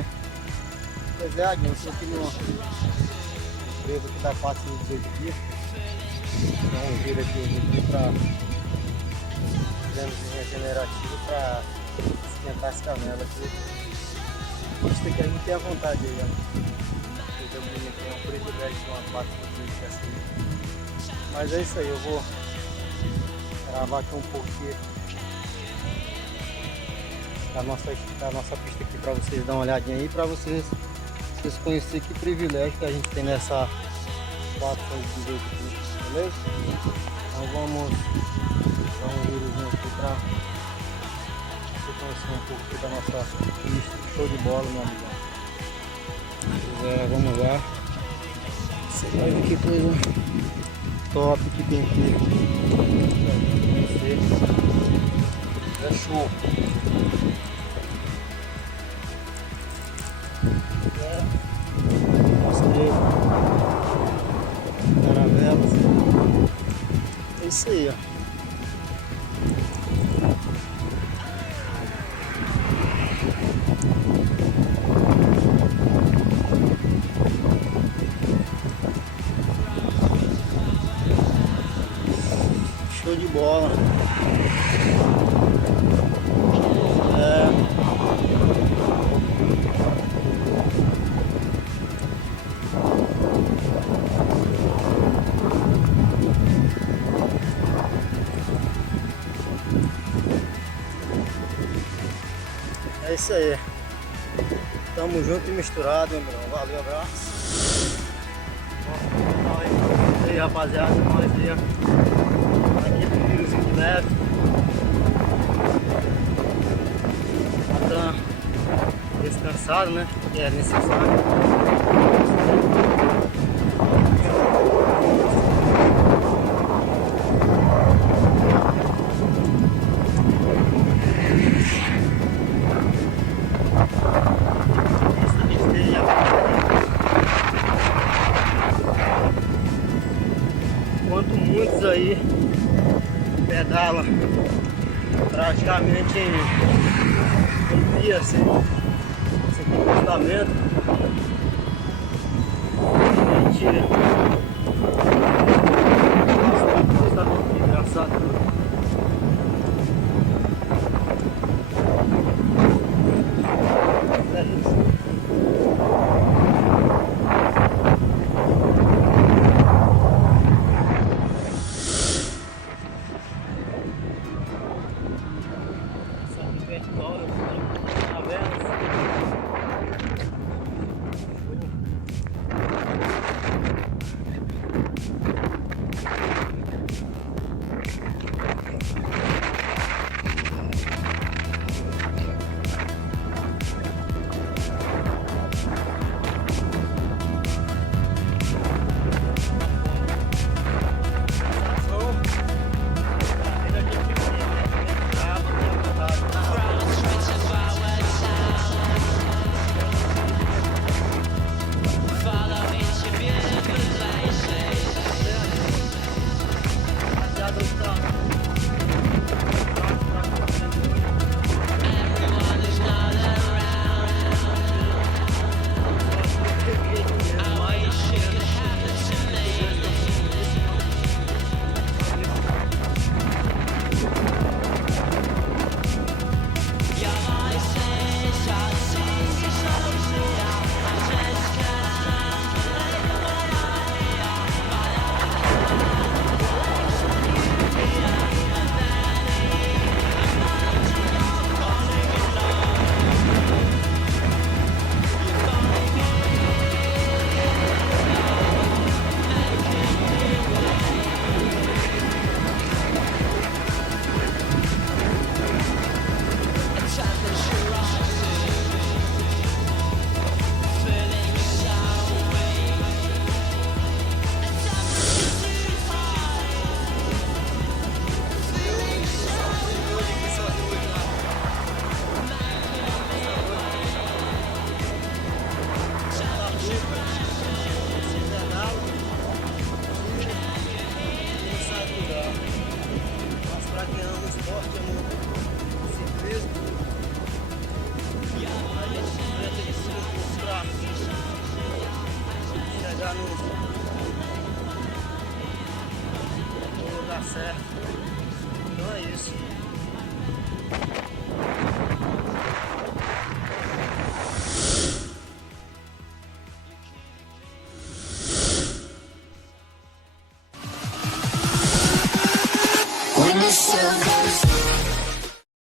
né? Pois é, Aguinho, eu tô aqui no frevo que dá 418 dias. Dá um giro aqui pra regenerativo pra esquentar as canelas aqui. Isso aqui a gente tem a vontade aí, ó. Coisa bonita, é um privilégio de uma 418 dessa aí. Mas é isso aí, eu vou gravar aqui um pouquinho da nossa pista aqui para vocês dar uma olhadinha aí, para vocês conhecerem que privilégio que a gente tem nessa 418 aqui, beleza? Então vamos dar um girozinho aqui para você conhecer um pouco aqui da nossa pista. Show de bola, meu amigo. Vamos lá. Você vai ver que coisa top que tem aqui. É show. Mostrei caravelas. É isso aí, ó. Show de bola. É isso aí. Tamo junto e misturado, meu irmão. Valeu, abraço. E aí, rapaziada, nós aí, ó. Aqui do virozinho de leve. Tá descansado, né? Que é necessário. Enquanto muitos aí pedalam praticamente em dia sem comportamento, a gente está engraçado. É isso. Valeu.